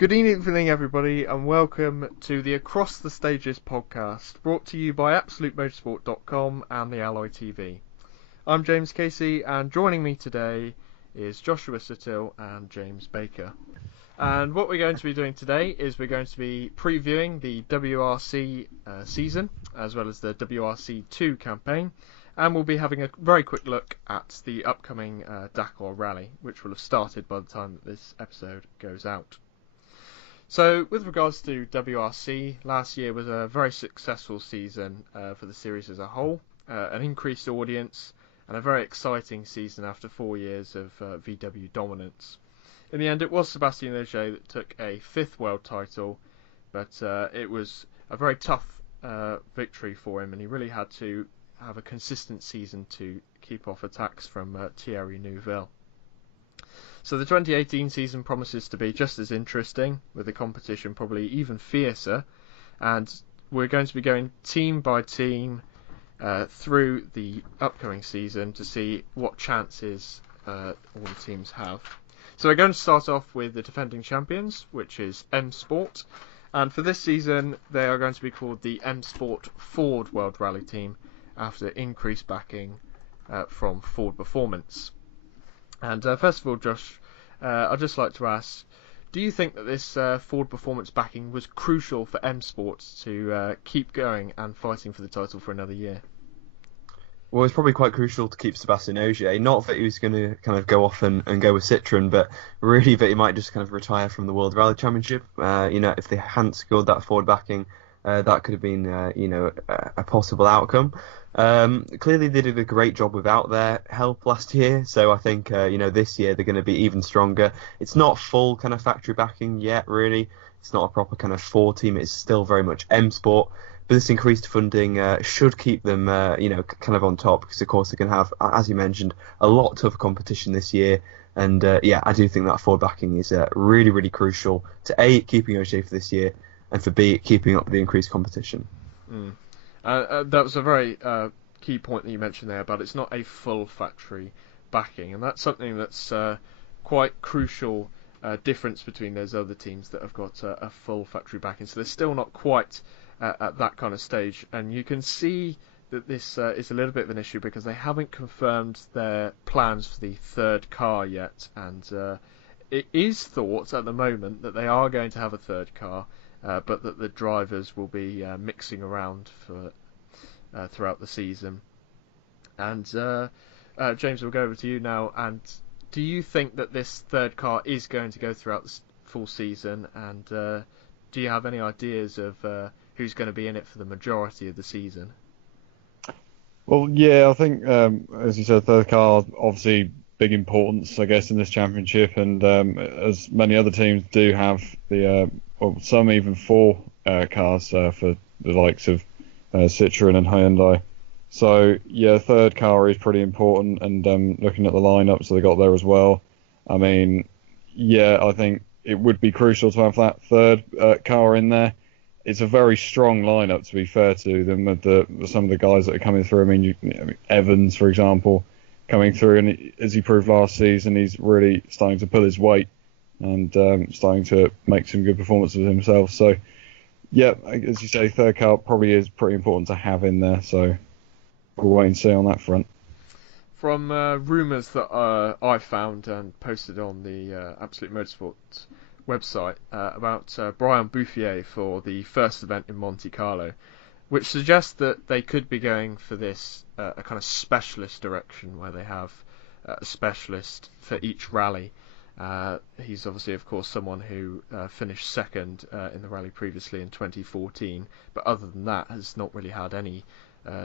Good evening, everybody, and welcome to the Across the Stages podcast, brought to you by AbsoluteMotorsport.com and the Alloy TV. I'm James Casey, and joining me today is Joshua Sittil and James Baker. And what we're going to be doing today is we're going to be previewing the WRC season, as well as the WRC 2 campaign, and we'll be having a very quick look at the upcoming Dakar rally, which will have started by the time that this episode goes out. So, with regards to WRC, last year was a very successful season for the series as a whole, an increased audience, and a very exciting season after 4 years of VW dominance. In the end, it was Sébastien Ogier that took a fifth world title, but it was a very tough victory for him, and he really had to have a consistent season to keep off attacks from Thierry Neuville. So the 2018 season promises to be just as interesting, with the competition probably even fiercer, and we're going to be going team by team through the upcoming season to see what chances all the teams have. So we're going to start off with the defending champions, which is M Sport, and for this season they are going to be called the M Sport Ford World Rally Team after increased backing from Ford Performance. And first of all, Josh, I'd just like to ask, do you think that this Ford Performance backing was crucial for M Sport to keep going and fighting for the title for another year? Well, it's probably quite crucial to keep Sébastien Ogier. Not that he was going to kind of go off and go with Citroën, but really that he might just kind of retire from the World Rally Championship. If they hadn't secured that Ford backing, that could have been, a possible outcome. Clearly, they did a great job without their help last year, so I think, this year they're going to be even stronger. It's not full kind of factory backing yet, really. It's not a proper kind of Ford team. It's still very much M Sport. But this increased funding should keep them, kind of on top, because of course they can have, as you mentioned, a lot tougher competition this year. And I do think that Ford backing is really, really crucial to A, keeping Ogier for this year, and for B, keeping up the increased competition. That was a very key point that you mentioned there, but it's not a full factory backing, and that's something that's quite crucial difference between those other teams that have got a full factory backing. So they're still not quite at that kind of stage, and you can see that this is a little bit of an issue because they haven't confirmed their plans for the third car yet, and it is thought at the moment that they are going to have a third car, but that the drivers will be mixing around for throughout the season. And James, we'll go over to you now. And do you think that this third car is going to go throughout the full season? And do you have any ideas of who's going to be in it for the majority of the season? Well, yeah, I think, as you said, third car, obviously big importance, I guess, in this championship. And as many other teams do have some even four cars for the likes of Citroën and Hyundai. So, yeah, third car is pretty important, and looking at the lineup, so they got there as well. I mean, yeah, I think it would be crucial to have that third car in there. It's a very strong lineup, to be fair to them, with some of the guys that are coming through. I mean, Evans, for example, coming through, and as he proved last season, he's really starting to pull his weight and starting to make some good performances himself. So, yeah, as you say, third car probably is pretty important to have in there. So we'll wait and see on that front. From rumours that I found and posted on the Absolute Motorsport website about Brian Bouffier for the first event in Monte Carlo, which suggests that they could be going for this a kind of specialist direction where they have a specialist for each rally. He's obviously, of course, someone who finished second in the rally previously in 2014, but other than that has not really had any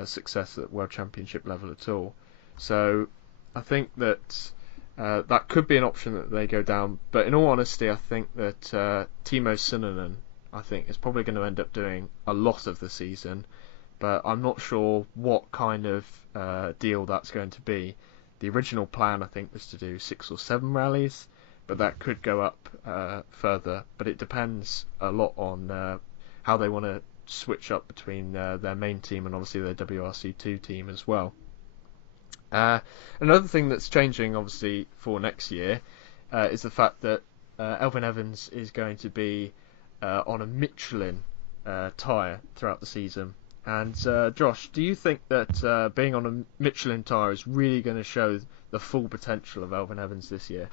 success at World Championship level at all. So I think that that could be an option that they go down. But in all honesty, I think that Timo Sinonen, I think, is probably going to end up doing a lot of the season, but I'm not sure what kind of deal that's going to be. The original plan, I think, was to do 6 or 7 rallies, but that could go up further. But it depends a lot on how they want to switch up between their main team and obviously their WRC2 team as well. Another thing that's changing, obviously, for next year is the fact that Elfyn Evans is going to be on a Michelin tyre throughout the season. And Josh, do you think that being on a Michelin tyre is really going to show the full potential of Elfyn Evans this year?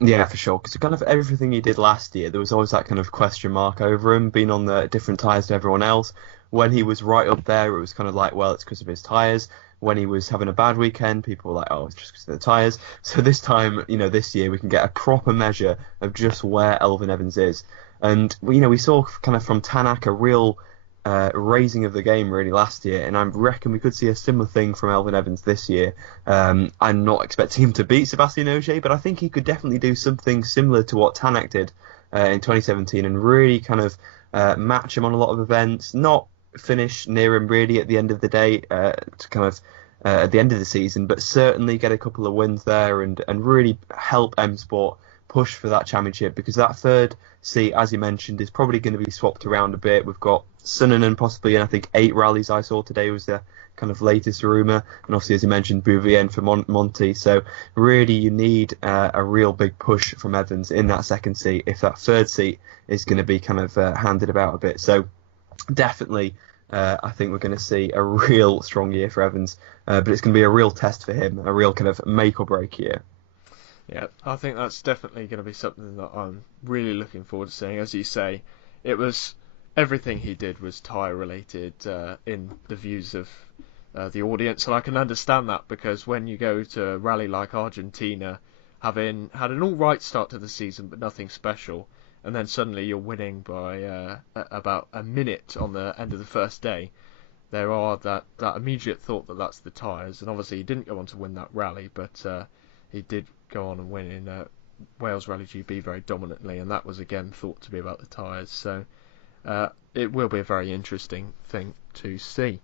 Yeah, for sure. Because kind of everything he did last year, there was always that kind of question mark over him, being on the different tyres to everyone else. When he was right up there, it was kind of like, well, it's because of his tyres. When he was having a bad weekend, people were like, oh, it's just because of the tyres. So this time, this year, we can get a proper measure of just where Elfyn Evans is. And, we saw kind of from Tanak a real raising of the game really last year, and I reckon we could see a similar thing from Elfyn Evans this year. I'm not expecting him to beat Sebastian Ogier, but I think he could definitely do something similar to what Tanak did in 2017 and really kind of match him on a lot of events, not finish near him really at the end of the day to kind of at the end of the season, but certainly get a couple of wins there and really help M Sport push for that championship, because that third seat, as you mentioned, is probably going to be swapped around a bit. We've got Suninen possibly, and I think 8 rallies I saw today was the kind of latest rumour, and obviously, as you mentioned, Bouvier for Monty. So really, you need a real big push from Evans in that second seat if that third seat is going to be kind of handed about a bit. So definitely, I think we're going to see a real strong year for Evans, but it's going to be a real test for him, a real kind of make or break year. Yeah, I think that's definitely going to be something that I'm really looking forward to seeing. As you say, it was everything he did was tyre related in the views of the audience, and I can understand that, because when you go to a rally like Argentina, having had an all right start to the season but nothing special, and then suddenly you're winning by about a minute on the end of the first day, there are that immediate thought that that's the tyres, and obviously he didn't go on to win that rally, but he did go on and win in Wales Rally GB very dominantly, and that was again thought to be about the tyres. So it will be a very interesting thing to see.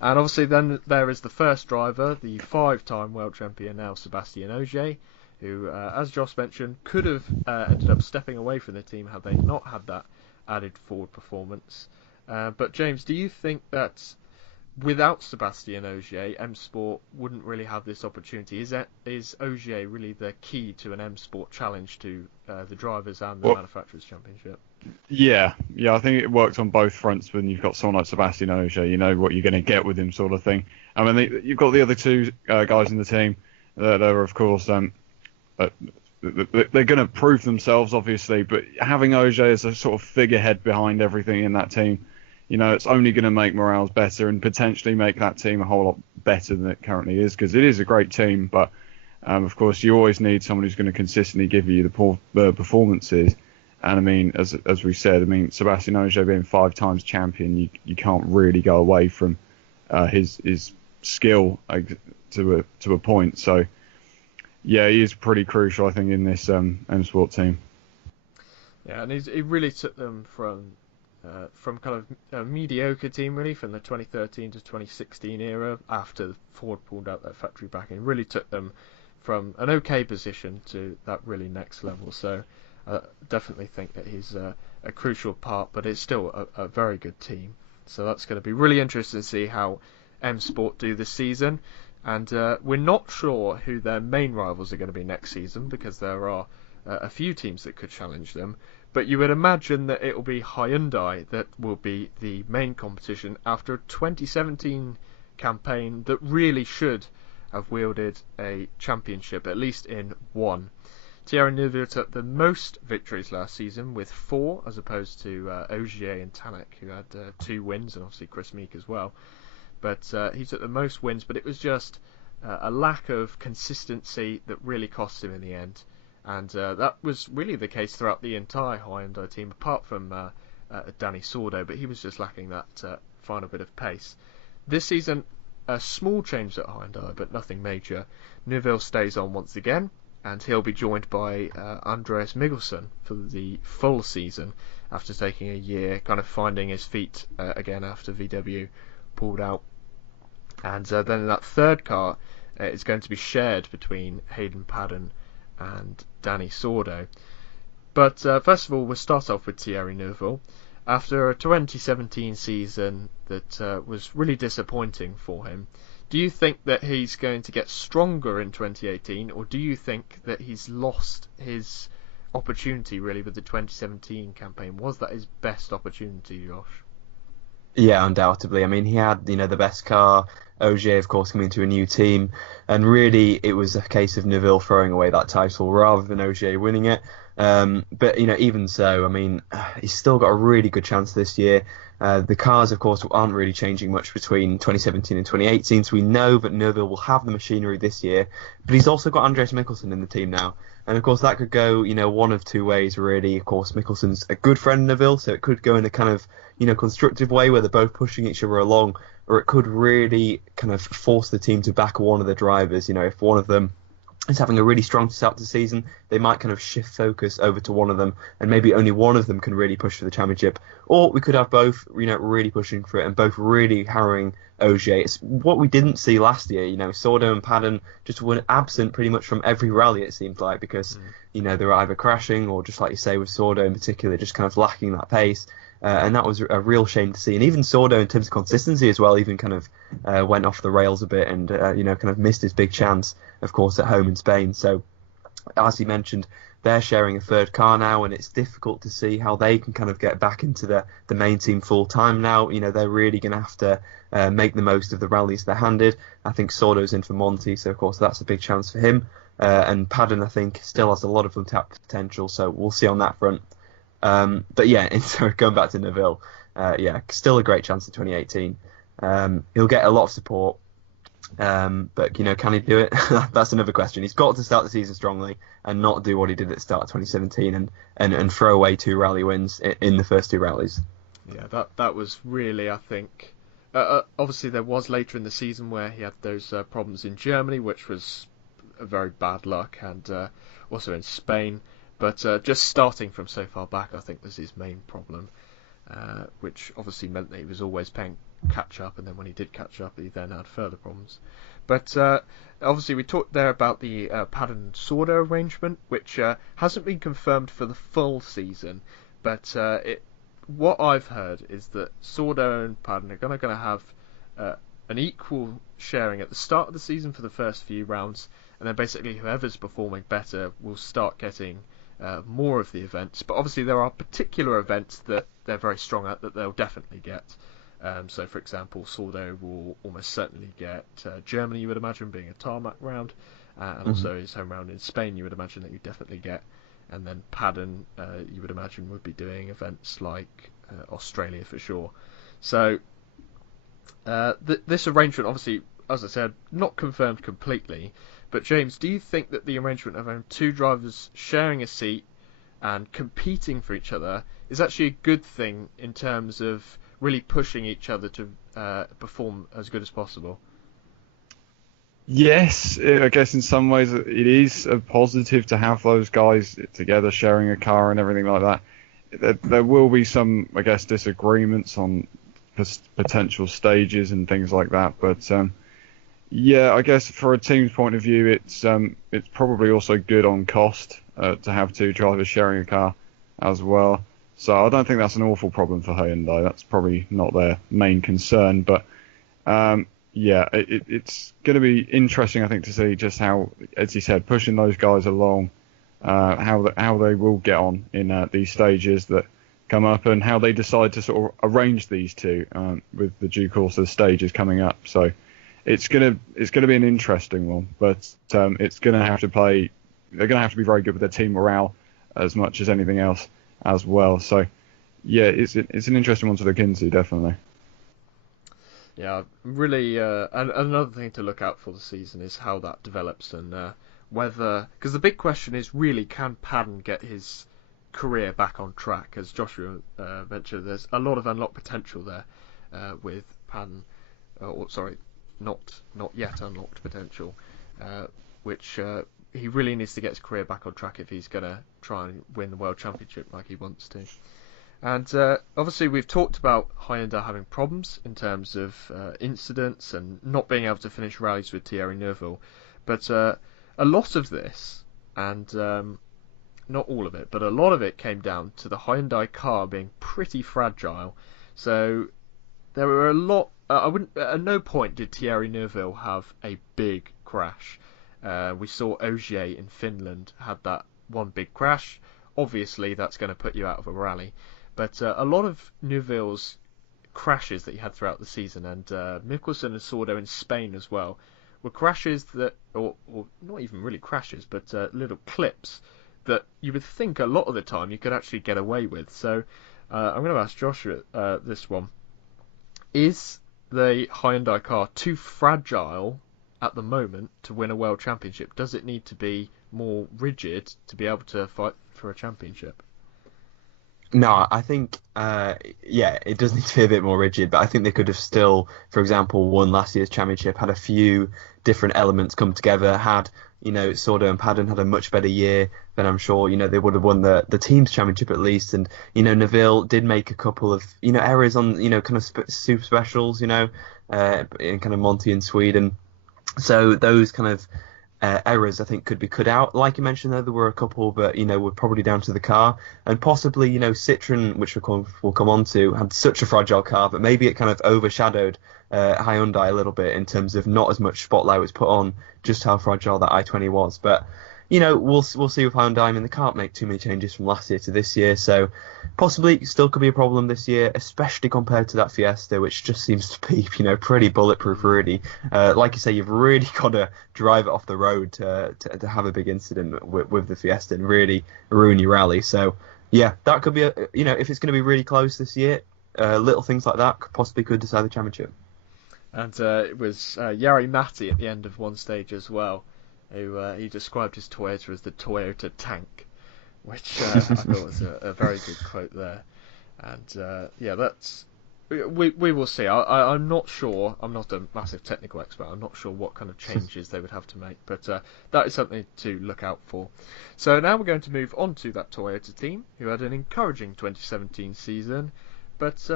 And obviously then there is the first driver, the 5-time world champion now, Sebastian Ogier, who, as Josh mentioned, could have ended up stepping away from the team had they not had that added forward performance. But James, do you think that without Sebastian Ogier, M Sport wouldn't really have this opportunity? Is Ogier really the key to an M Sport challenge to the drivers and the manufacturers championship? Yeah, I think it works on both fronts when you've got someone like Sebastian Ogier. You know what you're going to get with him, sort of thing. I mean, you've got the other two guys in the team that are, of course, they're going to prove themselves, obviously. But having Ogier as a sort of figurehead behind everything in that team, it's only going to make morale better and potentially make that team a whole lot better than it currently is, because it is a great team. But of course, you always need someone who's going to consistently give you the performances. And I mean, as we said, Sebastian Ogier being 5 times champion, you can't really go away from his skill to a point. So yeah, he is pretty crucial, I think, in this M Sport team. Yeah, and he really took them from kind of a mediocre team, really, from the 2013 to 2016 era, after Ford pulled out their factory backing. Really took them from an okay position to that really next level. So I definitely think that he's a crucial part, but it's still a very good team. So that's going to be really interesting to see how M Sport do this season. And we're not sure who their main rivals are going to be next season, because there are a few teams that could challenge them. But you would imagine that it will be Hyundai that will be the main competition after a 2017 campaign that really should have wielded a championship, at least in one. Thierry Neuville took the most victories last season with 4, as opposed to Ogier and Tanak, who had 2 wins, and obviously Chris Meek as well. But he took the most wins, but it was just a lack of consistency that really cost him in the end. And that was really the case throughout the entire Hyundai team, apart from Danny Sordo, but he was just lacking that final bit of pace. This season, a small change at Hyundai, but nothing major. Neuville stays on once again, and he'll be joined by Andreas Mikkelsen for the full season, after taking a year, kind of finding his feet again after VW pulled out. And then in that third car, it's going to be shared between Hayden Paddon and Danny Sordo. But first of all, we'll start off with Thierry Neuville. After a 2017 season that was really disappointing for him, do you think that he's going to get stronger in 2018, or do you think that he's lost his opportunity really with the 2017 campaign. Was that his best opportunity, Josh? Yeah, undoubtedly. I mean, he had, the best car. Ogier, of course, coming into a new team, and really it was a case of Neville throwing away that title rather than Ogier winning it. But even so, I mean, he's still got a really good chance this year. The cars, of course, aren't really changing much between 2017 and 2018, so we know that Neville will have the machinery this year. But he's also got Andreas Mikkelsen in the team now. And of course, that could go, one of two ways, really. Of course, Mikkelsen's a good friend of Neville, so it could go in a kind of, constructive way where they're both pushing each other along, or it could really kind of force the team to back one of the drivers. If one of them is having a really strong start to the season, they might kind of shift focus over to one of them, and maybe only one of them can really push for the championship. Or we could have both, really pushing for it and both really harrowing Ogier. It's what we didn't see last year. Sordo and Padden just were absent pretty much from every rally, it seemed like, because, they were either crashing or, just like you say, with Sordo in particular, just kind of lacking that pace. And that was a real shame to see. And even Sordo, in terms of consistency as well, even kind of went off the rails a bit and, kind of missed his big chance, of course, at home in Spain. So, as he mentioned, they're sharing a third car now, and it's difficult to see how they can kind of get back into the main team full time now. They're really going to have to make the most of the rallies they're handed. I think Sordo's in for Monty, so of course that's a big chance for him. And Padden, I think, still has a lot of untapped potential, so we'll see on that front. But yeah, so going back to Neville, still a great chance in 2018. He'll get a lot of support, but can he do it? That's another question. He's got to start the season strongly and not do what he did at the start of 2017 and throw away 2 rally wins in the first 2 rallies. Yeah, that was really, I think. Obviously, there was later in the season where he had those problems in Germany, which was a very bad luck, and also in Spain. But just starting from so far back, I think was his main problem, which obviously meant that he was always playing catch up, and then when he did catch up, he then had further problems. But obviously, we talked there about the Padden Sordo arrangement, which hasn't been confirmed for the full season. But what I've heard is that Sordo and Padden are going to have an equal sharing at the start of the season for the first few rounds, and then basically whoever's performing better will start getting more of the events. But obviously there are particular events that they're very strong at that they'll definitely get. So for example, Sordo will almost certainly get Germany, you would imagine, being a tarmac round, and also his home round in Spain, you would imagine that you definitely get. And then Padden, you would imagine, would be doing events like Australia for sure. So this arrangement, obviously, as I said, not confirmed completely. But James, do you think that the arrangement of having 2 drivers sharing a seat and competing for each other is actually a good thing in terms of really pushing each other to perform as good as possible? Yes, I guess in some ways it is a positive to have those guys together sharing a car and everything like that. There will be some, I guess, disagreements on potential stages and things like that, but yeah, I guess for a team's point of view, it's probably also good on cost to have 2 drivers sharing a car as well. So I don't think that's an awful problem for Hyundai. That's probably not their main concern, but yeah, it's going to be interesting, I think, to see just how, as you said, pushing those guys along, how they will get on in these stages that come up, and how they decide to sort of arrange these 2 with the due course of the stages coming up. So it's gonna be an interesting one, but it's gonna have to play. They're gonna have to be very good with their team morale as much as anything else as well. So yeah, it's an interesting one to look into, definitely. Yeah, really. And another thing to look out for the season is how that develops, and whether, because the big question is really, can Padden get his career back on track? As Joshua mentioned, there's a lot of unlocked potential there with Padden. Not yet unlocked potential, which he really needs to get his career back on track if he's going to try and win the World Championship like he wants to. And obviously we've talked about Hyundai having problems in terms of incidents and not being able to finish rallies with Thierry Neuville, but a lot of this, and not all of it, but a lot of it came down to the Hyundai car being pretty fragile. So there were a lot. At no point did Thierry Neuville have a big crash. We saw Ogier in Finland had that one big crash. obviously that's going to put you out of a rally. But a lot of Neuville's crashes that he had throughout the season, and Mikkelsen and Sordo in Spain as well, were crashes that, or not even really crashes, but little clips that you would think a lot of the time you could actually get away with. So I'm going to ask Joshua this one. Is the Hyundai car too fragile at the moment to win a world championship? Does it need to be more rigid to be able to fight for a championship? No, I think, it does need to be a bit more rigid, but I think they could have still, for example, won last year's championship, had a few different elements come together, had, Sordo and Padden had a much better year, then I'm sure, they would have won the team's championship at least. And, Neville did make a couple of, errors on, kind of super specials, in kind of Monty in Sweden. So those kind of errors, I think, could be cut out. Like you mentioned, though, there were a couple, but were probably down to the car, and possibly Citroen, which we'll come on to, had such a fragile car, but maybe it kind of overshadowed Hyundai a little bit in terms of not as much spotlight was put on just how fragile that i20 was. But we'll see with Hyundai. I mean, they can't make too many changes from last year to this year, so possibly still could be a problem this year, especially compared to that Fiesta, which just seems to be, pretty bulletproof, really. Like you say, you've really got to drive it off the road to have a big incident with the Fiesta and really ruin your rally. So, yeah, that could be, if it's going to be really close this year, little things like that possibly could decide the championship. And it was Jari Matti at the end of one stage as well, who he described his Toyota as the Toyota tank, which I thought was a very good quote there. And that's we will see. I'm not sure. I'm not a massive technical expert. I'm not sure what kind of changes they would have to make, but that is something to look out for. So now we're going to move on to that Toyota team, who had an encouraging 2017 season, but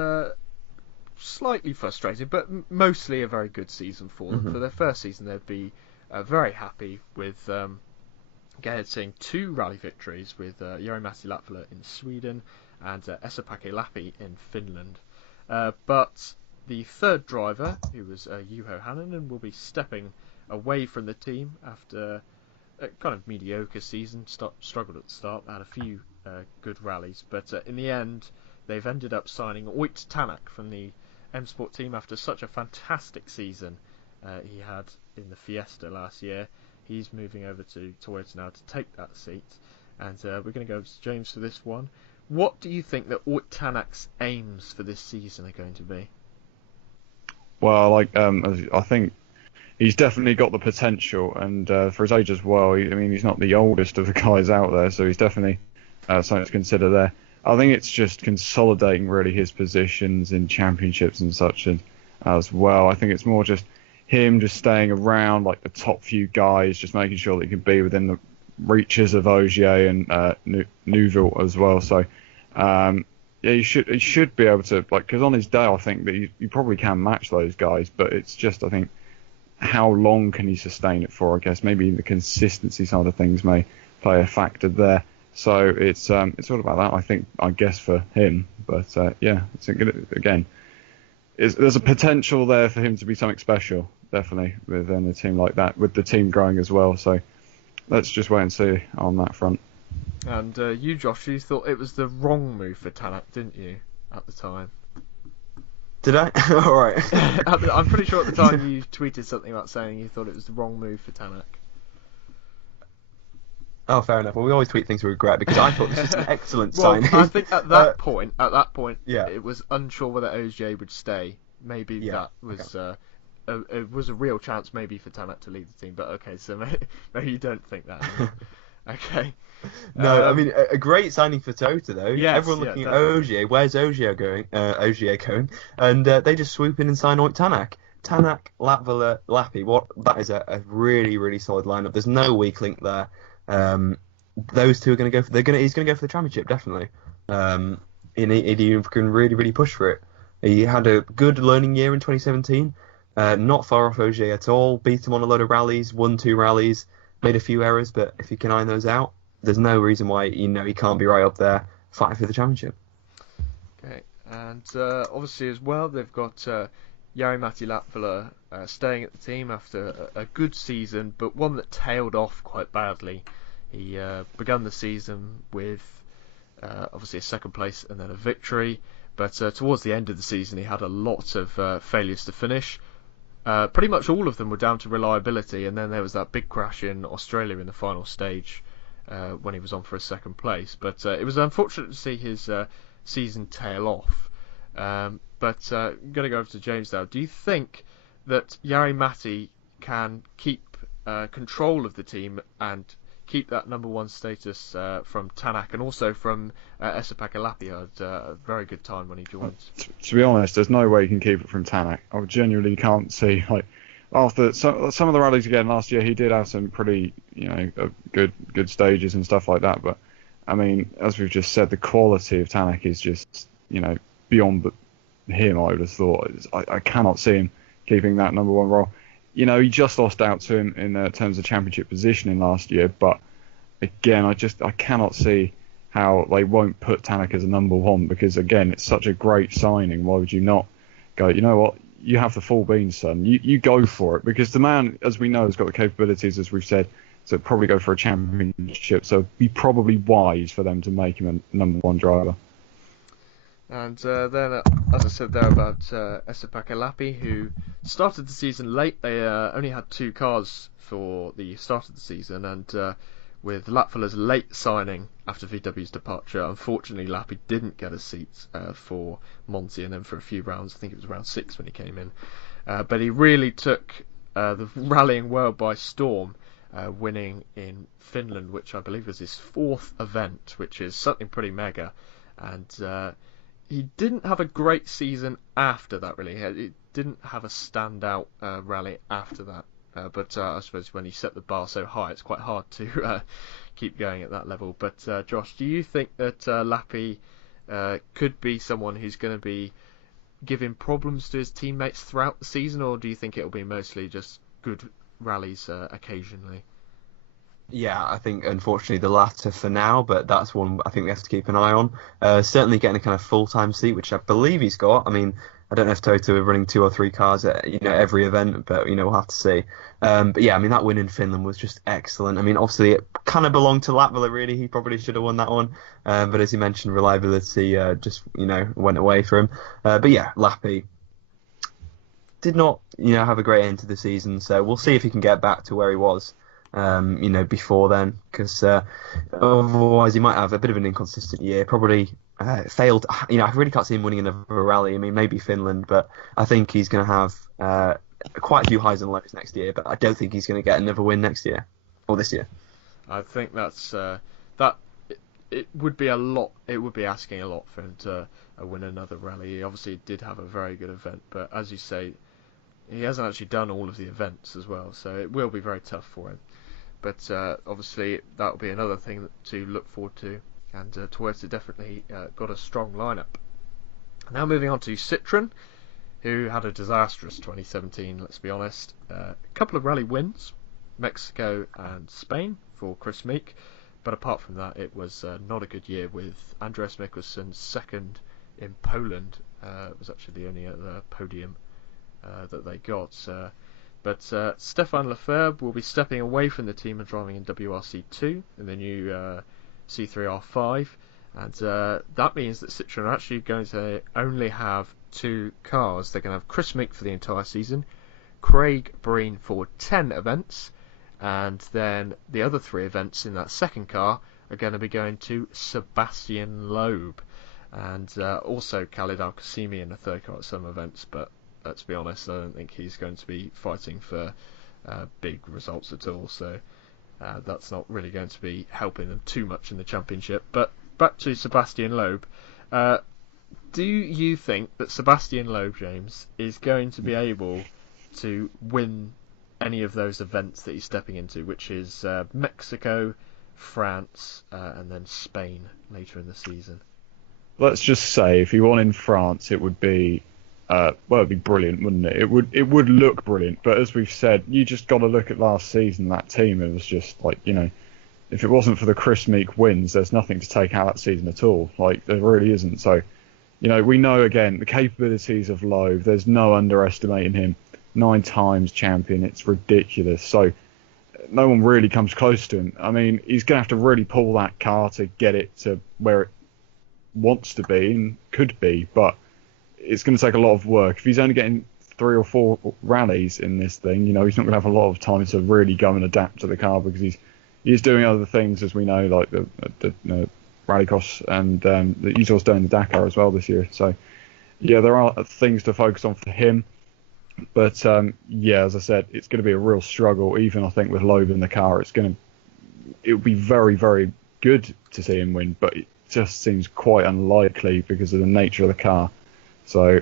slightly frustrating, but mostly a very good season for them. For their first season, they'd be very happy with getting 2 rally victories with Jari-Matti Latvala in Sweden and Esa-Pekka Lappi in Finland. But the third driver, who was Juho Hänninen, will be stepping away from the team after a kind of mediocre season. Struggled at the start, had a few good rallies, but in the end they've ended up signing Oyt Tanak from the M Sport team after such a fantastic season he had in the Fiesta last year. He's moving over to Toyota now to take that seat, and we're going to go to James for this one. What do you think that Oyt Tanak's aims for this season are going to be? Well, I think he's definitely got the potential, and for his age as well. He's not the oldest of the guys out there, so he's definitely something to consider there. I think it's just consolidating really his positions in championships and such as well. I think it's more just him just staying around like the top few guys, just making sure that he can be within the reaches of Ogier and Neuville as well. So he should be able to, because on his day I think that you probably can match those guys, but it's just, I think, how long can he sustain it for? I guess maybe the consistency side of things may play a factor there. So it's all about that, I guess, for him. But it's again, there's a potential there for him to be something special, definitely, within a team like that, with the team growing as well. So let's just wait and see on that front. And you, Josh, you thought it was the wrong move for Tanak, didn't you, at the time? Did I? All right. I'm pretty sure at the time you tweeted something about saying you thought it was the wrong move for Tanak. Oh, fair enough. Well, we always tweet things we regret, because I thought this was an excellent signing. I think at that point, yeah, it was unsure whether Ogier would stay. Maybe that was it was a real chance maybe for Tanak to lead the team. But okay, so maybe you don't think that. Okay. No, a great signing for Toyota though. Yes, everyone looking at Ogier. Where's Ogier going? And they just swoop in and sign Oyt Tanak. Tanak, Latvala, Lappi. That is a really, really solid lineup. There's no weak link there. Those two are going to go for. He's going to go for the championship, definitely. And he can really, really push for it. He had a good learning year in 2017. Not far off Ogier at all. Beat him on a load of rallies. Won 2 rallies. Made a few errors, but if you can iron those out, there's no reason why he can't be right up there fighting for the championship. Okay, and obviously as well they've got Jari-Matti Latvala staying at the team after a good season, but one that tailed off quite badly. He began the season with obviously a second place and then a victory. But towards the end of the season, he had a lot of failures to finish. Pretty much all of them were down to reliability, and then there was that big crash in Australia in the final stage when he was on for a second place. But it was unfortunate to see his season tail off. But I'm going to go over to James now. Do you think that Jari Matti can keep control of the team and keep that number one status from Tanak and also from Esa-Pekka Lappi? Had a very good time when he joined. To be honest, there's no way you can keep it from Tanak. I genuinely can't see, like, after some of the rallies again last year, he did have some pretty, good stages and stuff like that. But I mean, as we've just said, the quality of Tanak is just, beyond him. I would have thought. I cannot see him keeping that number one role. He just lost out to him in terms of championship positioning last year. But again, I cannot see how they won't put Tanak as a number one, because again, it's such a great signing. Why would you not go, you know what? You have the full beans, son. You go for it, because the man, as we know, has got the capabilities, as we've said, to probably go for a championship. So it'd be probably wise for them to make him a number one driver. And then, as I said there about Esa-Pekka Lappi, who started the season late. They only had 2 cars for the start of the season, and with Latvala's late signing after VW's departure, unfortunately Lappi didn't get a seat for Monty, and then for a few rounds, I think it was round 6 when he came in. But he really took the rallying world by storm, winning in Finland, which I believe was his 4th event, which is something pretty mega. And he didn't have a great season after that, really. He didn't have a standout rally after that. But I suppose when you set the bar so high, it's quite hard to keep going at that level. But Josh, do you think that Lappi could be someone who's going to be giving problems to his teammates throughout the season, or do you think it'll be mostly just good rallies occasionally? Yeah, I think unfortunately the latter for now, but that's one I think we have to keep an eye on. Certainly getting a kind of full-time seat, which I believe he's got. I mean, I don't know if Toto are running 2 or 3 cars at every event, but we'll have to see. But yeah, I mean, that win in Finland was just excellent. I mean, obviously it kind of belonged to Latvala, really. He probably should have won that one. But as you mentioned, reliability just went away for him. But yeah, Lappi did not have a great end to the season, so we'll see if he can get back to where he was. Before then, because otherwise he might have a bit of an inconsistent year. Probably failed. I really can't see him winning another rally. I mean, maybe Finland, but I think he's going to have quite a few highs and lows next year. But I don't think he's going to get another win next year or this year. I think that's that. It would be a lot. It would be asking a lot for him to win another rally. He obviously did have a very good event, but as you say, he hasn't actually done all of the events as well, so it will be very tough for him. But obviously that will be another thing to look forward to, and Toyota definitely got a strong lineup. Now moving on to Citroën, who had a disastrous 2017, let's be honest. A couple of rally wins, Mexico and Spain for Chris Meek, but apart from that it was not a good year, with Andreas Mikkelsen's second in Poland. It was actually the only other podium that they got. But Stefan Lefebvre will be stepping away from the team and driving in WRC2 in the new C3R5, and that means that Citroën are actually going to only have 2 cars. They're going to have Chris Meek for the entire season, Craig Breen for 10 events, and then the other 3 events in that second car are going to be going to Sebastian Loeb, and also Khalid Al-Qasimi in the third car at some events, but let's be honest, I don't think he's going to be fighting for big results at all, so that's not really going to be helping them too much in the championship. But back to Sebastian Loeb. Do you think that Sebastian Loeb, James, is going to be able to win any of those events that he's stepping into, which is Mexico, France, and then Spain later in the season? Let's just say if he won in France, it would be it'd be brilliant, wouldn't it? It would look brilliant, but as we've said, you just got to look at last season. That team, it was just like, if it wasn't for the Chris Meek wins, there's nothing to take out that season at all. Like, there really isn't. So, we know again the capabilities of Loeb. There's no underestimating him. 9 times champion, it's ridiculous. So no one really comes close to him. I mean, he's going to have to really pull that car to get it to where wants to be and could be, but it's going to take a lot of work. If he's only getting 3 or 4 rallies in this thing, he's not going to have a lot of time to really go and adapt to the car, because he's doing other things, as we know, like the rallycross, and he's also doing the Dakar as well this year. So yeah, there are things to focus on for him. But as I said, it's going to be a real struggle. Even I think with Loeb in the car, it would be very, very good to see him win, but it just seems quite unlikely because of the nature of the car. So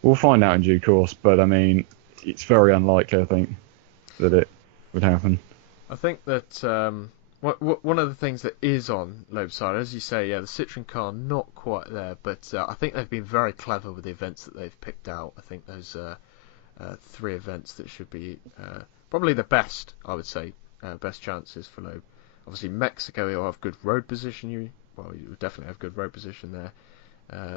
we'll find out in due course, but I mean, it's very unlikely, I think, that it would happen. I think that one of the things that is on Loeb's side, as you say, the Citroen car not quite there, but I think they've been very clever with the events that they've picked out. I think those 3 events that should be probably the best, I would say, best chances for Loeb. Obviously, Mexico, he'll have good road position. You would definitely have good road position there,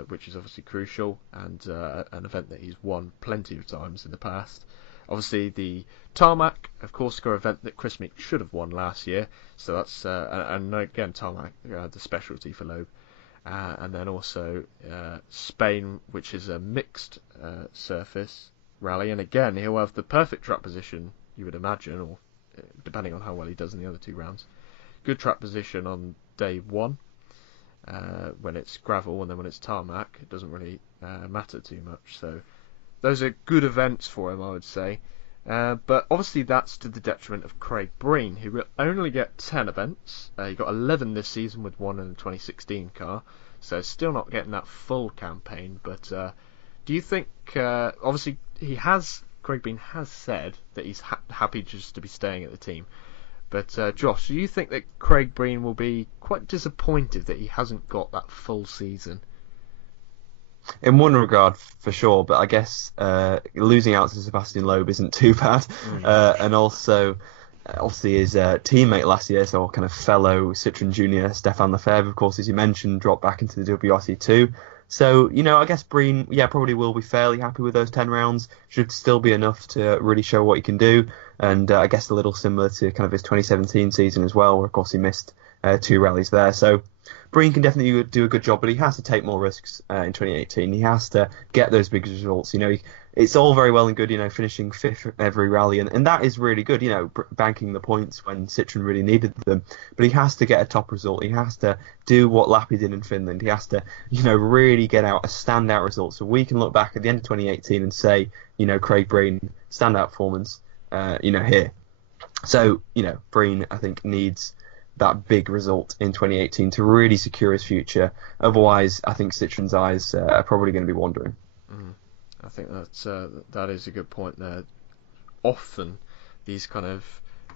which is obviously crucial, and an event that he's won plenty of times in the past. Obviously, the Tarmac, of course, got an event that Chris Meek should have won last year, so that's and again, Tarmac, the specialty for Loeb. And then also Spain, which is a mixed surface rally, and again, he'll have the perfect track position, you would imagine, or depending on how well he does in the other 2 rounds. Good track position on day 1 when it's gravel, and then when it's tarmac, it doesn't really matter too much. So those are good events for him, I would say. But obviously that's to the detriment of Craig Breen, who will only get 10 events. He got 11 this season with 1 in the 2016 car, so still not getting that full campaign. But do you think, obviously Craig Breen has said that he's happy just to be staying at the team. But Josh, do you think that Craig Breen will be quite disappointed that he hasn't got that full season? In one regard, for sure, but I guess losing out to Sebastian Loeb isn't too bad. And also, obviously, his teammate last year, so kind of fellow Citroen Junior, Stéphane Lefebvre, of course, as you mentioned, dropped back into the WRC 2. So, I guess Breen, probably will be fairly happy with those 10 rounds. Should still be enough to really show what he can do. And I guess a little similar to kind of his 2017 season as well, where, of course, he missed 2 rallies there. So Breen can definitely do a good job, but he has to take more risks in 2018. He has to get those big results. It's all very well and good, finishing 5th every rally, and that is really good, banking the points when Citroen really needed them. But he has to get a top result. He has to do what Lappi did in Finland. He has to, really get out a standout result. So we can look back at the end of 2018 and say, Craig Breen, standout performance, here. So, Breen, I think, needs that big result in 2018 to really secure his future. Otherwise, I think Citroen's eyes are probably going to be wandering. I think that is a good point there. Often these kind of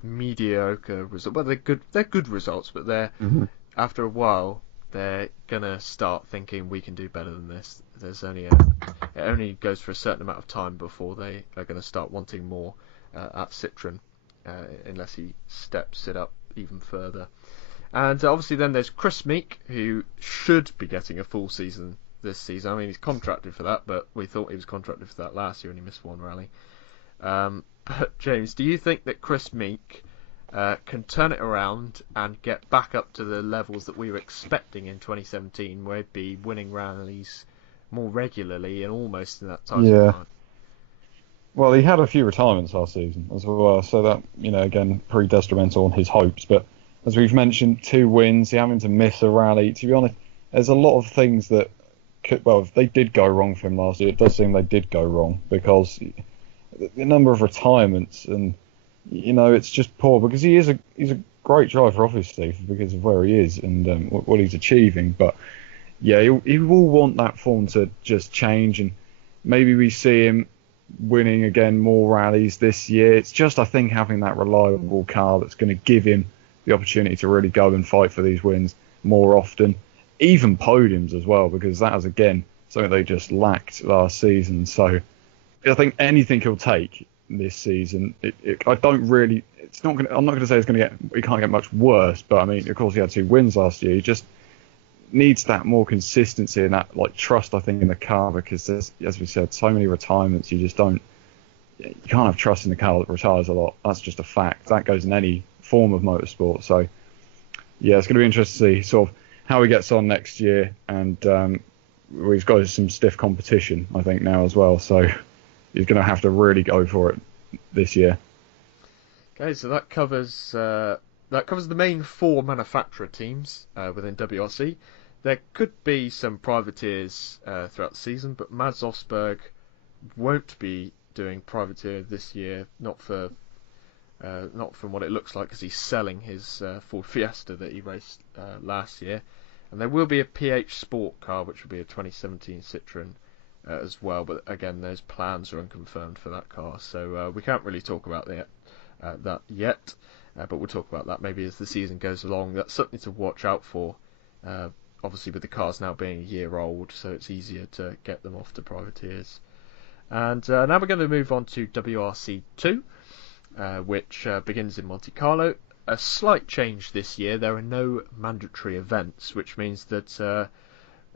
mediocre results, well, they're good results, but they're after a while they're gonna start thinking we can do better than this. It only goes for a certain amount of time before they are going to start wanting more at Citroen, unless he steps it up even further. And obviously then there's Chris Meek, who should be getting a full season this season. I mean, he's contracted for that, but we thought he was contracted for that last year and he missed 1 rally. But James, do you think that Chris Meek can turn it around and get back up to the levels that we were expecting in 2017, where he'd be winning rallies more regularly and almost in that time? Yeah. Well, he had a few retirements last season as well, so that, again, pretty detrimental on his hopes. But as we've mentioned, 2 wins, having to miss a rally. To be honest, there's a lot of things that if they did go wrong for him last year, it does seem they did go wrong, because the number of retirements and, it's just poor, because he's a great driver, obviously, because of where he is and what he's achieving. But yeah, he will want that form to just change, and maybe we see him winning again more rallies this year. It's just, I think, having that reliable car that's going to give him the opportunity to really go and fight for these wins more often, even podiums as well, because that is, again, something they just lacked last season. So I think anything he'll take this season, I don't really, it's not going to, I'm not going to say it can't get much worse, but I mean, of course, he had 2 wins last year. He just needs that more consistency and that trust, I think, in the car, because there's, as we said, so many retirements. You can't have trust in the car that retires a lot. That's just a fact. That goes in any form of motorsport. So yeah, it's going to be interesting to see sort of how he gets on next year, and we've got some stiff competition, I think, now as well. So he's going to have to really go for it this year. Okay, so that covers the main 4 manufacturer teams within WRC. There could be some privateers throughout the season, but Mads Osberg won't be doing privateer this year, not from what it looks like, because he's selling his Ford Fiesta that he raced last year. And there will be a PH Sport car, which will be a 2017 Citroen as well, but again, those plans are unconfirmed for that car, so we can't really talk about that yet, but we'll talk about that maybe as the season goes along. That's something to watch out for, obviously with the cars now being a year old, so it's easier to get them off to privateers. And now we're going to move on to WRC 2, which begins in Monte Carlo. A slight change this year: there are no mandatory events, which means that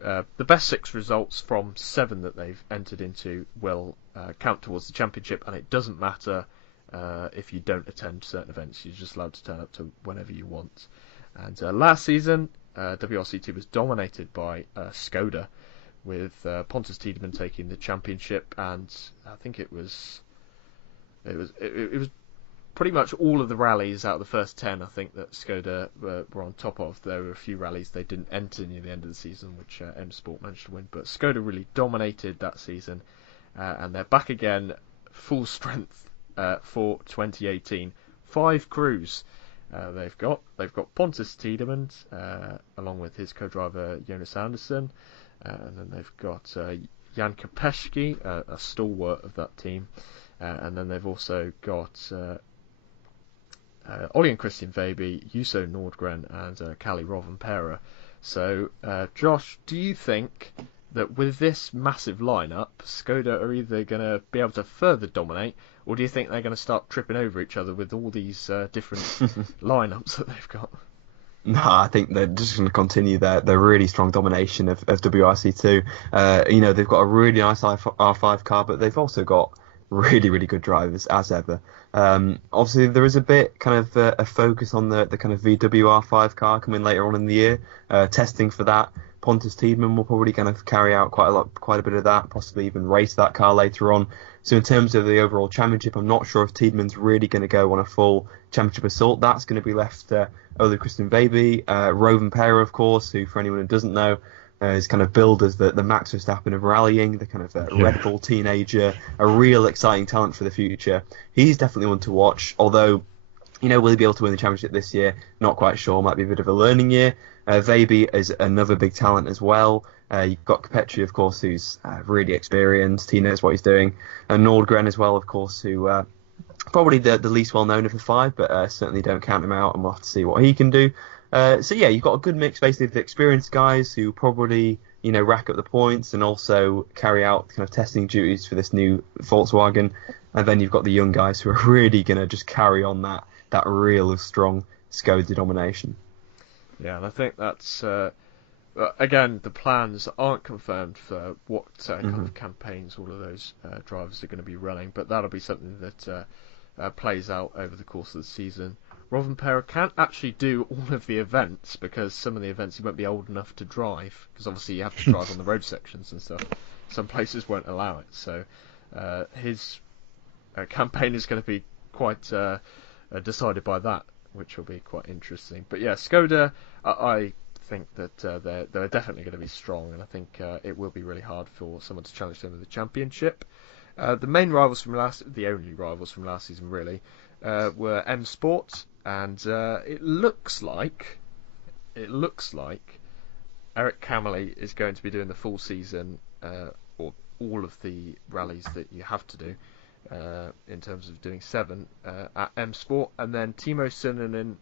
the best 6 results from 7 that they've entered into will count towards the championship, and it doesn't matter if you don't attend certain events. You're just allowed to turn up to whenever you want. And last season, WRC2 was dominated by Skoda, with Pontus Tiedemann taking the championship, and I think it was pretty much all of the rallies out of the first 10, I think, that Skoda were on top of. There were a few rallies they didn't enter near the end of the season, which M Sport managed to win, but Skoda really dominated that season, and they're back again, full strength for 2018. 5 crews they've got. They've got Pontus Tiedemann, along with his co-driver Jonas Andersson, and then they've got Jan Kopeschke, a stalwart of that team, and then they've also got Ollie and Christian Veiby, Juuso Nordgren, and Kalle Rovanperä. So, Josh, do you think that with this massive lineup, Skoda are either going to be able to further dominate, or do you think they're going to start tripping over each other with all these different lineups that they've got? No, I think they're just going to continue their really strong domination of WRC2. They've got a really nice R5 car, but they've also got really, really good drivers, as ever. Obviously, there is a bit kind of a focus on the kind of VW R5 car coming later on in the year. Testing for that. Pontus Tiedemann will probably kind of carry out quite a bit of that, possibly even race that car later on. So in terms of the overall championship, I'm not sure if Tiedemann's really going to go on a full championship assault. That's going to be left to Ole Christian Veiby, Rovanperä, of course, who, for anyone who doesn't know, is kind of billed as the Max Verstappen of rallying, the kind of Red Bull teenager, a real exciting talent for the future. He's definitely one to watch, although, will he be able to win the championship this year? Not quite sure. Might be a bit of a learning year. Veiby is another big talent as well. You've got Kopeschke, of course, who's really experienced. He knows what he's doing. And Nordgren as well, of course, who probably the least well-known of the 5, but certainly don't count him out, and we'll have to see what he can do. You've got a good mix, basically, of the experienced guys who probably, rack up the points and also carry out kind of testing duties for this new Volkswagen. And then you've got the young guys who are really going to just carry on that real strong Skoda domination. Yeah, and I think that's, again, the plans aren't confirmed for what kind of campaigns all of those drivers are going to be running, but that'll be something that plays out over the course of the season. Rovanperä can't actually do all of the events, because some of the events he won't be old enough to drive, because obviously you have to drive on the road sections and stuff. Some places won't allow it, so his campaign is going to be quite decided by that, which will be quite interesting. But yeah, Skoda, I think that they're definitely going to be strong, and I think it will be really hard for someone to challenge them in the championship. The only rivals from last season really were M Sport, and it looks like Eric Camely is going to be doing the full season, or all of the rallies that you have to do. In terms of doing 7 at M Sport, and then Timo Sunninen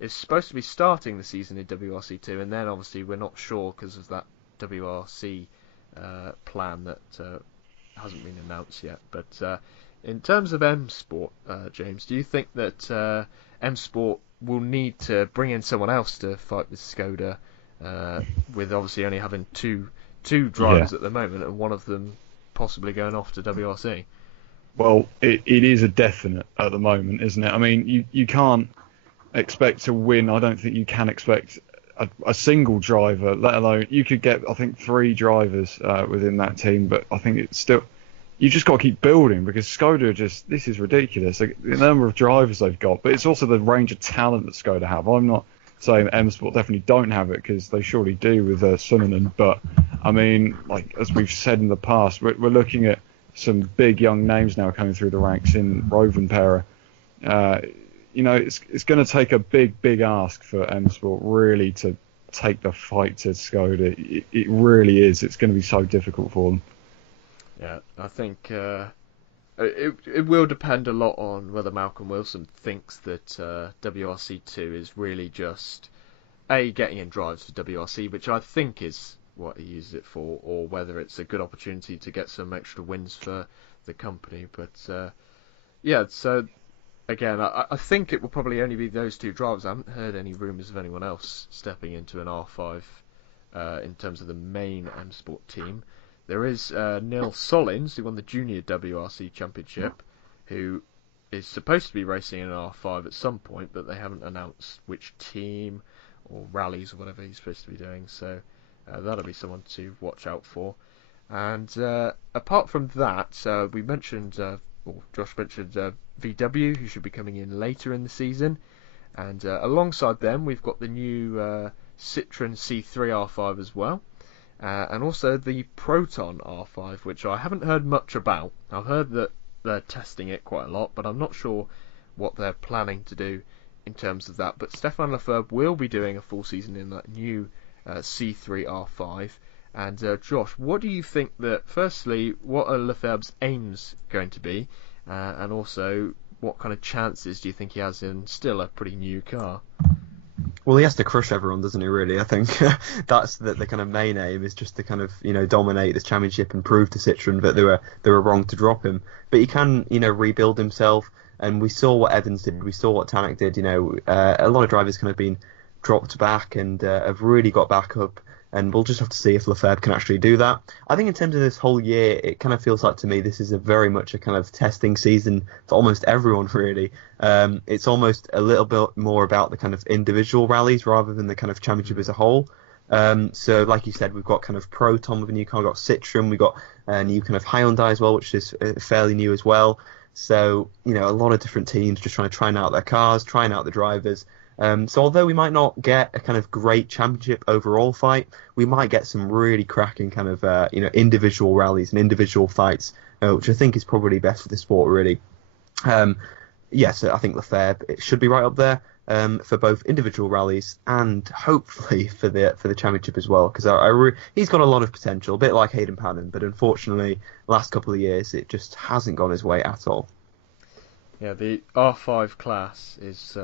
is supposed to be starting the season in WRC2, and then obviously we're not sure because of that WRC plan that hasn't been announced yet. But in terms of M Sport, James, do you think that M Sport will need to bring in someone else to fight with Skoda, with obviously only having two drivers at the moment, and one of them possibly going off to WRC? Well, it is a definite at the moment, isn't it? I mean, you can't expect to win. I don't think you can expect a single driver, let alone you could get, I think, 3 drivers within that team. But I think it's still, you just got to keep building because Skoda this is ridiculous. Like, the number of drivers they've got, but it's also the range of talent that Skoda have. I'm not saying M Sport definitely don't have it because they surely do with Suninen, but I mean, like as we've said in the past, we're looking at some big young names now coming through the ranks in Rovanperä. It's going to take a big ask for M Sport really to take the fight to Skoda. It really is. It's going to be so difficult for them. Yeah, I think it will depend a lot on whether Malcolm Wilson thinks that WRC2 is really just getting in drives for WRC, which I think is what he uses it for, or whether it's a good opportunity to get some extra wins for the company. But yeah, so again, I think it will probably only be those 2 drivers. I haven't heard any rumours of anyone else stepping into an R5 in terms of the main M Sport team. There is Neil Solins, who won the Junior WRC Championship, who is supposed to be racing in an R5 at some point, but they haven't announced which team or rallies or whatever he's supposed to be doing. So that'll be someone to watch out for. And apart from that, we mentioned, or Josh mentioned VW, who should be coming in later in the season. And alongside them, we've got the new Citroen C3 R5 as well. And also the Proton R5, which I haven't heard much about. I've heard that they're testing it quite a lot, but I'm not sure what they're planning to do in terms of that. But Stefan Lefebvre will be doing a full season in that new C3 R5. And Josh, what do you think firstly, what are Lefebvre's aims going to be? And also, what kind of chances do you think he has in still a pretty new car? Well, he has to crush everyone, doesn't he, really? I think that's the kind of main aim, is just to kind of, dominate this championship and prove to Citroen that they were wrong to drop him. But he can, rebuild himself, and we saw what Evans did, we saw what Tanak did, a lot of drivers kind of been dropped back and have really got back up, and we'll just have to see if Lefebvre can actually do that. I think in terms of this whole year, it kind of feels like to me this is very much a kind of testing season for almost everyone, really. It's almost a little bit more about the kind of individual rallies rather than the kind of championship as a whole. So like you said, we've got kind of Proton with a new car, we've got Citroen, we've got a new kind of Hyundai as well, which is fairly new as well. So, a lot of different teams just trying out their cars, trying out the drivers. So although we might not get a kind of great championship overall fight, we might get some really cracking kind of individual rallies and individual fights, which I think is probably best for the sport, really. Yes, I think Lefebvre, it should be right up there for both individual rallies and hopefully for the championship as well, because he's got a lot of potential, a bit like Hayden Pannon, but unfortunately, last couple of years it just hasn't gone his way at all. Yeah, the R5 class is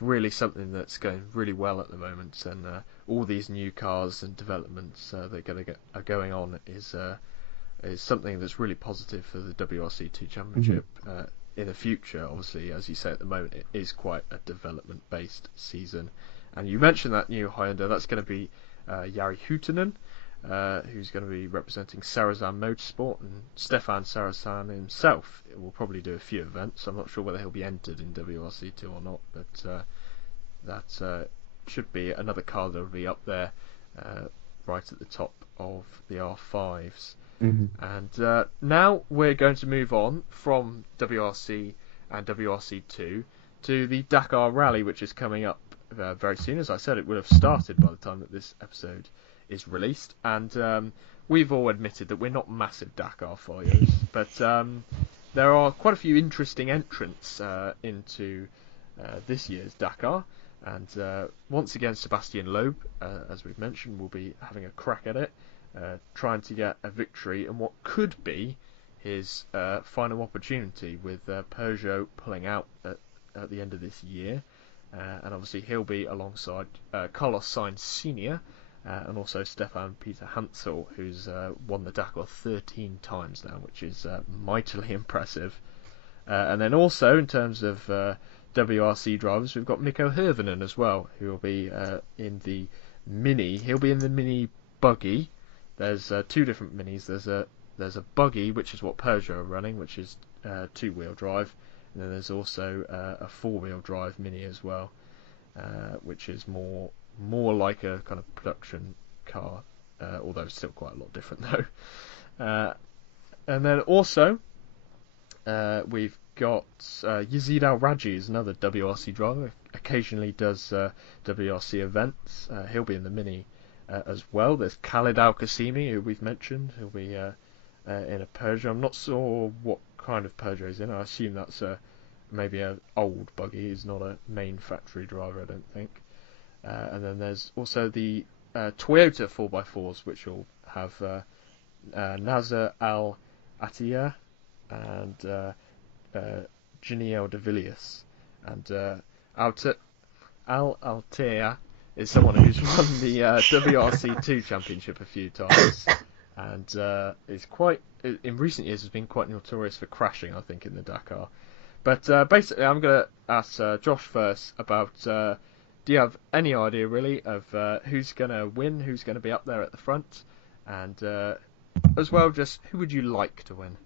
really something that's going really well at the moment, and all these new cars and developments that are going on is something that's really positive for the WRC2 Championship in the future. Obviously, as you say, at the moment it is quite a development-based season. And you mentioned that new Hyundai, that's going to be Jari Huutonen, who's going to be representing Sarazan Motorsport, and Stefan Sarazan himself will probably do a few events. I'm not sure whether he'll be entered in WRC2 or not, but that should be another car that will be up there right at the top of the R5s. And now we're going to move on from WRC and WRC2 to the Dakar Rally, which is coming up very soon. As I said, it will have started by the time that this episode is released, and we've all admitted that we're not massive Dakar followers, but there are quite a few interesting entrants into this year's Dakar, and once again Sebastian Loeb, as we've mentioned, will be having a crack at it, trying to get a victory in what could be his final opportunity, with Peugeot pulling out at the end of this year, and obviously he'll be alongside Carlos Sainz Sr., and also Stefan Peter Hansel, who's won the Dakar 13 times now, which is mightily impressive. And then also, in terms of WRC drivers, we've got Mikko Hirvonen as well, who will be in the Mini. He'll be in the Mini Buggy. There's two different Minis. There's a Buggy, which is what Peugeot are running, which is two-wheel drive. And then there's also a four-wheel drive Mini as well, which is more more like a kind of production car, although still quite a lot different though. And then also we've got Yazid Al Raji is another WRC driver. Occasionally does WRC events. He'll be in the Mini as well. There's Khalid Al Qasimi, who we've mentioned. He'll be in a Peugeot. I'm not sure what kind of Peugeot he's in. I assume that's maybe an old buggy. He's not a main factory driver, I don't think. And then there's also the Toyota 4x4s, which will have Nazar Al Attiyah and Janiel de Villiers. And Al Altea is someone who's won the WRC2 championship a few times, and is quite, in recent years, has been quite notorious for crashing, I think, in the Dakar. But basically, I'm going to ask Josh first about, do you have any idea, really, of who's going to win, who's going to be up there at the front, and as well, just who would you like to win?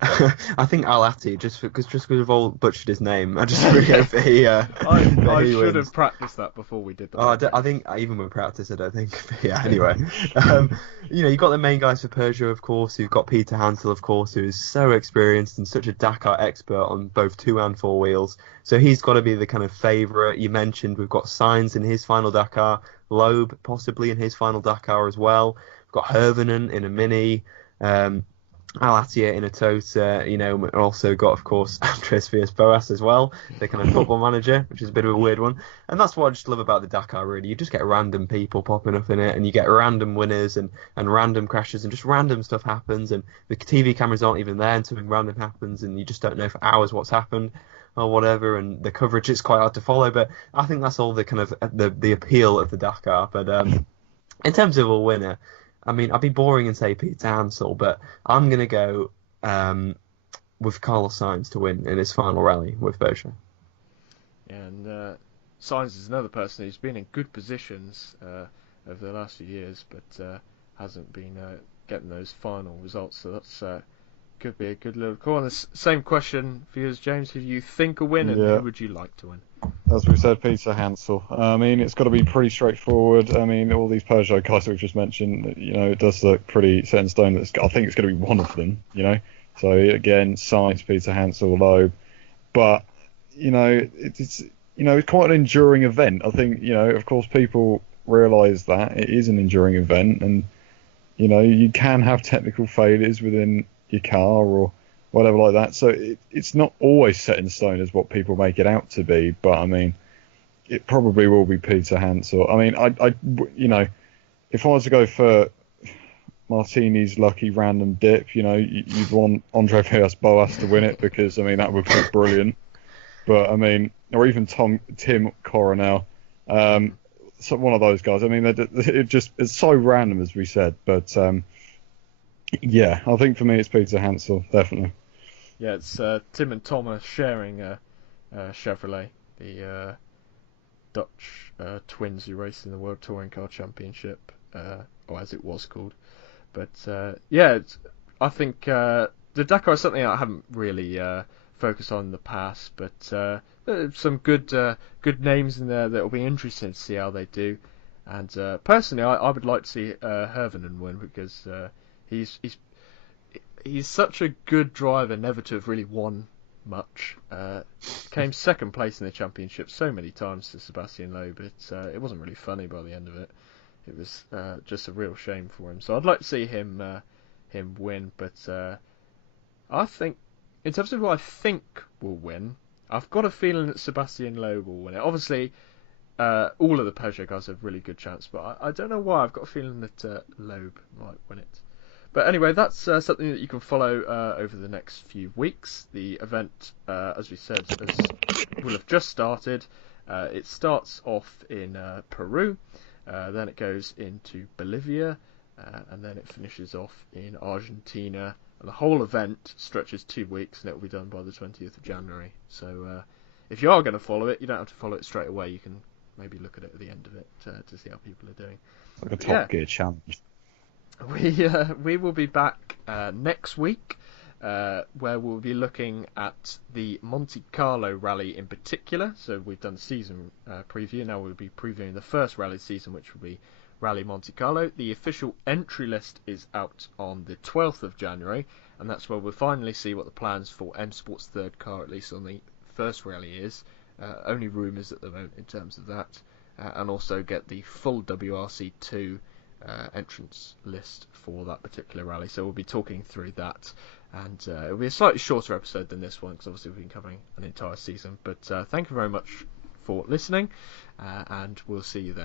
I think Al Atti, just because we've all butchered his name. I just really hope he. I should have practiced that before we did that. I think even with practice, I don't think. But yeah. Anyway, you've got the main guys for Peugeot, of course. You've got Peter Hansel, of course, who is so experienced and such a Dakar expert on both 2 and 4 wheels. So he's got to be the kind of favourite. You mentioned we've got Sainz in his final Dakar, Loeb possibly in his final Dakar as well. We've got Hervenen in a Mini. Al Attiyah in a Tota, also got, of course, Andres Villas-Boas as well, the kind of football manager, which is a bit of a weird one. And that's what I just love about the Dakar, really. You just get random people popping up in it, and you get random winners and random crashes, and just random stuff happens, and the TV cameras aren't even there, and something random happens, and you just don't know for hours what's happened or whatever, and the coverage is quite hard to follow. But I think that's all the kind of the appeal of the Dakar. But in terms of a winner, I mean, I'd be boring and say Peter Hansel, but I'm going to go with Carlos Sainz to win in his final rally with Peugeot. And Sainz is another person who's been in good positions over the last few years, but hasn't been getting those final results. So that's could be a good little call. And the same question for you as James: who do you think will win, and who would you like to win? As we said, Peter Hansel. I mean, it's got to be pretty straightforward. I mean, all these Peugeot guys that we've just mentioned, it does look pretty set in stone. I think it's going to be one of them, So, again, Sainz, Peter Hansel, Loeb. But, it's quite an enduring event. I think, of course, people realise that it is an enduring event. And, you can have technical failures within your car or whatever like that. So it's not always set in stone as what people make it out to be. But I mean, it probably will be Peter Hansel. I mean, I if I was to go for Martini's lucky random dip, you'd want Andre Villas-Boas to win it because I mean that would be brilliant. But I mean, or even Tim Coronel, so one of those guys. I mean, it's so random as we said. But yeah, I think for me it's Peter Hansel definitely. Yeah, it's Tim and Thomas sharing Chevrolet, the Dutch twins who race in the World Touring Car Championship, or as it was called. But I think the Dakar is something I haven't really focused on in the past, but there's some good names in there that will be interesting to see how they do. And personally, I would like to see Hervenen win because he's such a good driver, never to have really won much. Came second place in the championship so many times to Sebastian Loeb, but it wasn't really funny by the end of it. It was just a real shame for him. So I'd like to see him win, but I think, in terms of who I think will win, I've got a feeling that Sebastian Loeb will win it. Obviously, all of the Peugeot guys have a really good chance, but I don't know why. I've got a feeling that Loeb might win it. But anyway, that's something that you can follow over the next few weeks. The event, as we said, will have just started. It starts off in Peru, then it goes into Bolivia, and then it finishes off in Argentina. And the whole event stretches 2 weeks, and it will be done by the 20th of January. So if you are going to follow it, you don't have to follow it straight away. You can maybe look at it at the end of it to see how people are doing. Like a Top Gear challenge. We will be back next week where we'll be looking at the Monte Carlo rally in particular. So we've done season preview, now we'll be previewing the first rally season, which will be Rally Monte Carlo. The official entry list is out on the 12th of January, and that's where we'll finally see what the plans for M Sport's third car, at least on the first rally, is. Only rumours at the moment in terms of that, and also get the full WRC2 entrance list for that particular rally. So we'll be talking through that, and it'll be a slightly shorter episode than this one because obviously we've been covering an entire season. But thank you very much for listening, and we'll see you then.